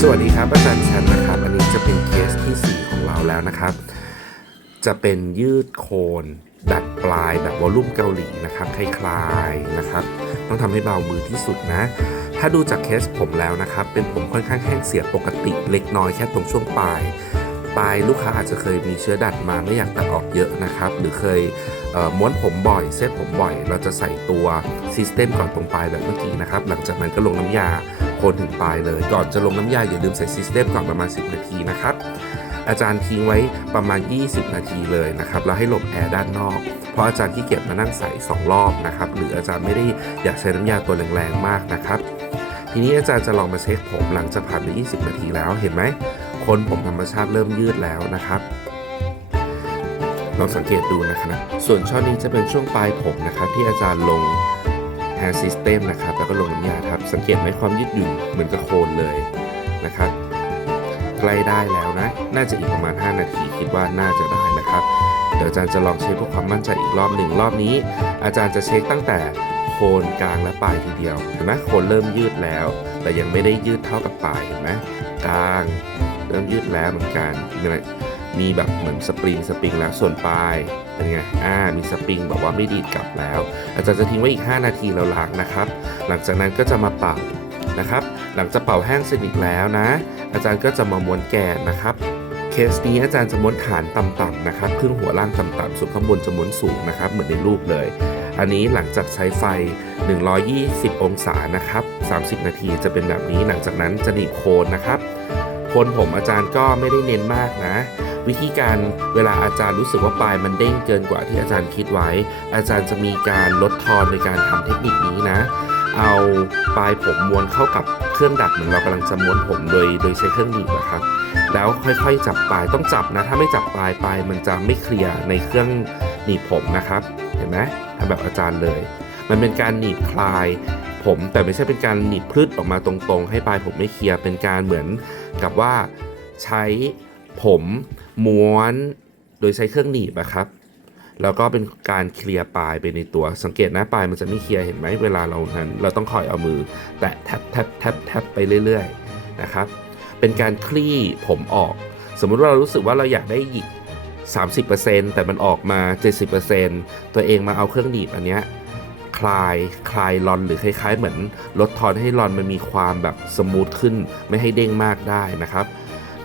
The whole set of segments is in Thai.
สวัสดีครับอาจารย์ชันนะครับ อันนี้จะเป็นเคสที่ 4 ของเราแล้วนะครับ จะเป็นยืดโคนดัดปลายแบบวอลลุ่มเกาหลีนะครับคลายๆนะครับ ต้องทำให้เบามือที่สุดนะ ถ้าดูจากเคสผมแล้วนะครับ เป็นผมค่อนข้างแห้งเสียปกติเล็กน้อยแค่ตรงช่วงปลายปลายลูกค้าอาจจะเคยมีเชื้อดัดมาไม่อยากตัดออกเยอะนะครับ หรือเคยเม้วนผมบ่อย เซตผมบ่อย เราจะใส่ตัวซิสเต็มก่อนตรงปลายแบบเมื่อกี้นะครับ หลังจากนั้นก็ลงน้ำยา คนถึงปลายเลย ก่อนจะลงน้ำยาอย่าลืมใส่ซิสเต็มก่อนประมาณ 10 นาทีนะครับ อาจารย์ทิ้งไว้ประมาณ 20 นาทีเลยนะครับ แล้วให้หลบแอร์ด้านนอก เพราะอาจารย์ที่เกียจมานั่งใส่ 2 รอบนะครับ หรืออาจารย์ไม่ได้อยากใช้น้ำยาตัวแรงๆมากนะครับ ทีนี้อาจารย์จะลองมาเช็คผมหลังจากผ่านไป 20 นาทีแล้ว เห็นไหมคนผมธรรมชาติเริ่มยืดแล้วนะครับลองสังเกตดูนะครับ ส่วนช่อนี้จะเป็นช่วงปลายผมนะครับที่อาจารย์ลง hair system นะครับแล้วก็ลงน้ำยาครับ สังเกตไหมความยืดหยุ่นเหมือนกับโคนเลยนะครับใกล้ได้แล้วนะ น่าจะอีกประมาณ 5 นาทีคิดว่าน่าจะได้นะครับ เดี๋ยวอาจารย์จะลองเช็คเพื่อความมั่นใจอีกรอบหนึ่งรอบนี้ อาจารย์จะเช็คตั้งแต่โคนกลางและปลายทีเดียวเห็นไหมโคนเริ่มยืดแล้ว แต่ยังไม่ได้ยืดเท่ากับปลายเห็นไหมกลาง เริ่มยืดแล้วเหมือนกันเนี่ย มีแบบเหมือนสปริงสปริงแล้วส่วนปลายเป็นไงอ่ามีสปริงแบบว่าไม่ดีดกลับแล้ว อาจารย์จะทิ้งไว้อีก 5 นาทีแล้วล้างนะครับ หลังจากนั้นก็จะมาเป่านะครับ หลังจากเป่าแห้งสนิทแล้วนะ อาจารย์ก็จะมาม้วนแกนนะครับเคสนี้อาจารย์จะม้วนฐานต่ำๆนะครับครึ่งหัวล่างต่ำๆส่วนข้างบนจะม้วนสูงนะครับ เหมือนในรูปเลย อันนี้หลังจากใช้ไฟ 120 องศานะครับ 30 นาทีจะเป็นแบบนี้ หลังจากนั้นจะหนีบโคนนะครับ โคนผมอาจารย์ก็ไม่ได้เน้นมากนะ วิธีการเวลาอาจารย์รู้สึกว่าปลายมันเด้งเกินกว่าที่อาจารย์คิดไว้ อาจารย์จะมีการลดทอนในการทำเทคนิคนี้นะ เอาปลายผมม้วนเข้ากับเครื่องดัดเหมือนเรากำลังจะม้วนผมโดยโดยใช้เครื่องหนีบอะครับ แล้วค่อยๆ จับปลายต้องจับนะ ถ้าไม่จับปลายปลายมันจะไม่เคลียร์ในเครื่องหนีบผมนะครับ เห็นไหมทำแบบอาจารย์เลย มันเป็นการหนีบคลายผมแต่ไม่ใช่เป็นการหนีบพืชออกมาตรงๆ ให้ปลายผมไม่เคลียร์เป็นการเหมือนกับว่าใช้ ผมม้วนโดยใช้เครื่องหนีบอะครับ แล้วก็เป็นการเคลียร์ปลายไปในตัวสังเกตนะปลายมันจะไม่เคลียร์เห็นไหมเวลาเรานั้น เราต้องคอยเอามือ แตะแทบแทบแทบแทบไปเรื่อยๆนะครับ เป็นการคลี่ผมออก สมมุติว่าเรารู้สึกว่าเราอยากได้หยิก30%แต่มันออกมา 70%ตัวเองมาเอาเครื่องหนีบอันเนี้ยคลายคลายลอนหรือคล้ายๆ เหมือนลดทอนให้ลอนมันมีความแบบสมูทขึ้น ไม่ให้เด้งมากได้นะครับ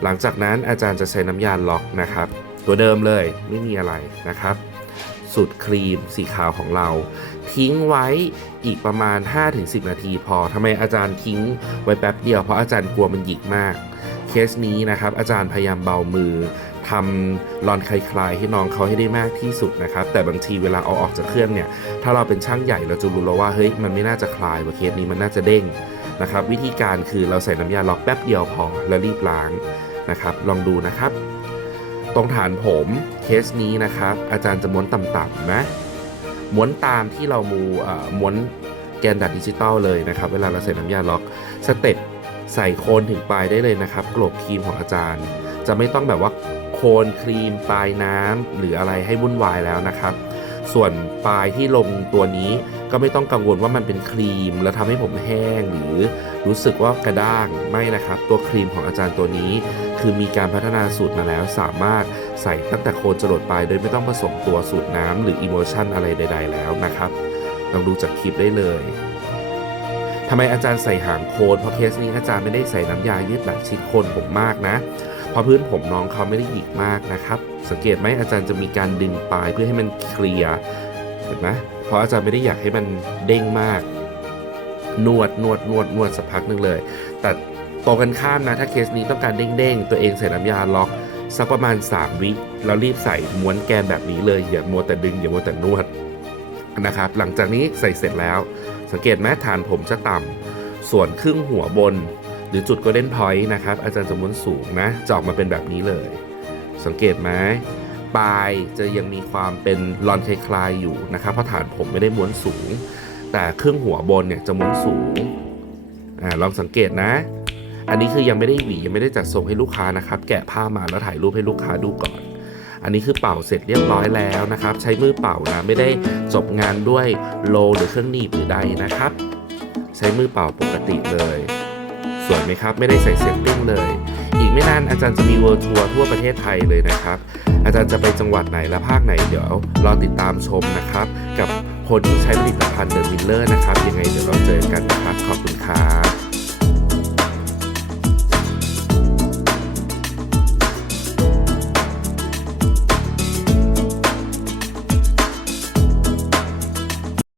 หลังจากนั้นอาจารย์จะใช้น้ำยาล็อกนะครับ ตัวเดิมเลยไม่มีอะไรนะครับ สูตรครีมสีขาวของเรา ทิ้งไว้อีกประมาณ 5-10 นาทีพอทำไมอาจารย์ทิ้งไว้แป๊บเดียวเพราะอาจารย์กลัวมันหยิกมากเคสนี้นะครับอาจารย์พยายามเบามือทำรอนคลายๆให้น้องเขาให้ได้มากที่สุดนะครับ แต่บางทีเวลาเอาออกจากเครื่องเนี่ย ถ้าเราเป็นช่างใหญ่เราจะรู้แล้วว่าเฮ้ยมันไม่น่าจะคลายว่าเคสนี้มันน่าจะเด้งนะครับ วิธีการคือเราใส่น้ำยาล็อกแป๊บเดียวพอแล้วรีบล้าง นะครับ ลองดูนะครับ ตรงฐานผมเคสนี้นะครับ อาจารย์จะม้วนต่ำๆนะม้วนตามที่เรามูม้วนแกนดัดดิจิตอลเลยนะครับ เวลาเราใส่น้ำยาล็อกสเต็ปใส่โคนถึงปลายได้เลยนะครับกลบครีมของอาจารย์ จะไม่ต้องแบบว่าโคนครีมปลายน้ำหรืออะไรให้วุ่นวายแล้วนะครับ ส่วนปลายที่ลงตัวนี้ก็ไม่ต้องกังวลว่ามันเป็นครีม แล้วทำให้ผมแห้งหรือรู้สึกว่ากระด้างไม่นะครับ ตัวครีมของอาจารย์ตัวนี้ คือมีการพัฒนาสูตรมาแล้วสามารถใส่ตั้งแต่โคนจรดปลายโดยไม่ต้องผสมตัวสูตรน้ำหรืออิโมชันอะไรใด ๆ แล้วนะครับลองดูจากคลิปได้เลยทำไมอาจารย์ใส่หางโคนเพราะเคสนี้อาจารย์ไม่ได้ใส่น้ำยายืดหลักชิดโคนผมมากนะ เพราะพื้นผมน้องเขาไม่ได้หยิกมากนะครับ สังเกตไหมอาจารย์จะมีการดึงปลายเพื่อให้มันเคลียร์เห็นไหมเพราะอาจารย์ไม่ได้อยากให้มันเด้งมากนวดนวดนวดนวดสักพักนึงเลย แต่ ตรงกันข้ามนะถ้าเคสนี้ต้องการเด้งๆ ตัวเองใส่น้ำยาล็อกสักประมาณ 3 วิแล้วรีบใส่ม้วนแกนแบบนี้เลยอย่ามัวแต่ดึงอย่ามัวแต่นวดนะครับ หลังจากนี้ใส่เสร็จแล้ว สังเกตไหมฐานผมจะต่ำส่วนครึ่งหัวบน หรือจุด golden point นะครับ อาจารย์จะม้วนสูงนะจะออกมาเป็นแบบนี้เลย สังเกตไหมปลายจะยังมีความเป็นรอนคลายๆอยู่นะครับเพราะฐานผมไม่ได้ม้วนสูง แต่ครึ่งหัวบนเนี่ยจะม้วนสูงอ่าลองสังเกตนะ อันนี้คือยังไม่ได้หวียังไม่ได้จัดทรงให้ลูกค้านะครับ แกะผ้ามาแล้วถ่ายรูปให้ลูกค้าดูก่อน อันนี้คือเป่าเสร็จเรียบร้อยแล้วนะครับ ใช้มือเป่านะไม่ได้จบงานด้วยโลหรือเครื่องหนีบหรือใดนะครับ ใช้มือเป่าปกติเลย สวยไหมครับไม่ได้ใส่เซตติ้งเลย อีกไม่นานอาจารย์จะมีเวิร์ทัวร์ทั่วประเทศไทยเลยนะครับ อาจารย์จะไปจังหวัดไหนและภาคไหนเดี๋ยวรอติดตามชมนะครับ กับคนที่ใช้ผลิตภัณฑ์เดอะมิลเลอร์นะครับยังไงเดี๋ยวเราเจอกันนะครับขอบคุณครับ